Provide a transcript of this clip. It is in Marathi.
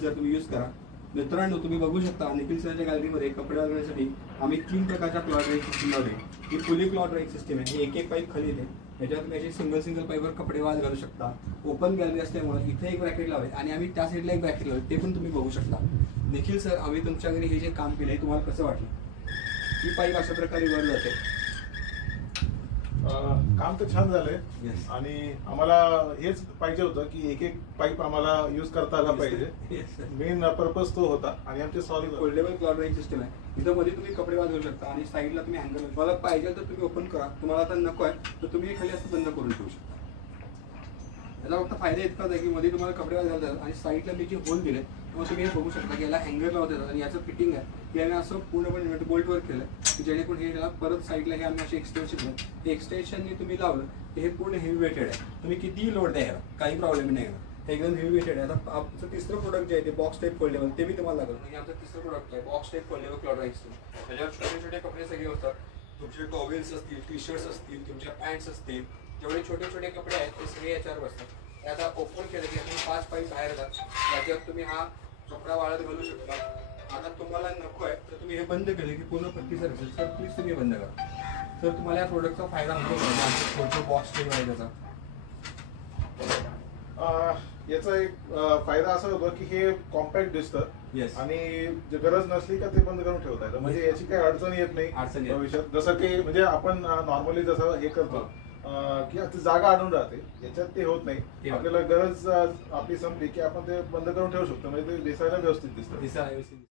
सर तुम्ही यूज करा. मित्रांनो, तुम्ही बघू शकता निखिल सरच्या गॅलरीमध्ये कपडे वाळवण्यासाठी आम्ही 3 प्रकारच्या क्लॉथ ड्राईंग सिस्टीम लावली. ही फुली क्लॉथ ड्राईंग सिस्टीम आहे. ही एक पाईप खाली येते. याच्यात तुम्ही अशी सिंगल पाईपवर कपडे वाळत घालू शकता. ओपन गॅलरी असल्यामुळे इथे एक ब्रॅकेट लावले आणि आम्ही त्या साईडला एक ब्रॅकेट लावले, ते पण तुम्ही बघू शकता. निखिल सर, आम्ही तुमच्या घरी हे जे काम केलं आहे तुम्हाला कसं वाटलं? ही पाईप अशा प्रकारे वर जाते. काम तर छान झालंय. Yes. आणि आम्हाला हेच पाहिजे होतं की एक पाईप आम्हाला यूज करता आला पाहिजे. मेन पर्पज तो होता आणि आमचे solve. Foldable cloth drawing system आहे. इथं मध्ये तुम्ही कपडे वाजवू शकता आणि साईडला तुम्ही हँगर, तुम्हाला पाहिजे तर तुम्ही ओपन करा, तुम्हाला आता नको आहे तर तुम्ही खाली असं बंद करून ठेवू शकता. याचा फक्त फायदा इतकाच आहे की मध्ये तुम्हाला कपडे वाजवतात आणि साईडला मी जे होल दिले मग तुम्ही हे बघू शकता की याला हँगर लावत येतात आणि याचं फिटिंग आहे की आम्ही असं पूर्णपणे बोल्टवर केलं की जेणेकरून हे याला परत साईडला हे आम्ही असे एक्सटेन्शन आहे. ते एक्सटेन्शनने तुम्ही लावलं की हे पूर्ण हेवी वेटेड आहे. तुम्ही कितीही लोड द्या याला, काही प्रॉब्लेम नाही येणार. हे एकदम हेवी वेटेड आहे. आता आमचं तिसरं प्रोडक्ट जे आहे ते बॉक्स टाईप फोल्डेबल, ते मी तुम्हाला लागलं. म्हणजे आमचं तिसरं प्रोडक्ट आहे box type foldable cloth drawing system. त्याच्यावर छोटे छोटे कपडे सगळे होतात. तुमचे टॉवेल्स असतील, टी शर्ट्स असतील, तुमच्या पॅन्ट्स असतील, जेवढे छोटे छोटे कपडे आहेत ते सगळे याच्यावर बसतात. आता ओपन केलं की आपण 5 पाईप बाहेर येतात. याच्यावर तुम्ही हा कपडा वाळत घालू शकता. आता तुम्हाला नको आहे तर तुम्ही हे बंद केले की पूर्ण पट्टी असेल सर, प्लीज तुम्ही बंद करा. तर तुम्हाला या प्रोडक्टचा फायदा होतो का? छोटं बॉक्स ठेव आहे त्याचा. याचा एक फायदा असा होतो की हे कॉम्पॅक्ट दिसतं. Yes. आणि जे गरज नसली का ते बंद करून ठेवता येतं. म्हणजे याची काही अडचण येत नाही भविष्यात. जसं की म्हणजे आपण नॉर्मली जसं हे करतो की ती जागा अडून राहते, याच्यात ते होत नाही. आपल्याला गरज आपली संपली की आपण ते बंद करून ठेवू शकतो. म्हणजे ते दिसायला व्यवस्थित दिसतं.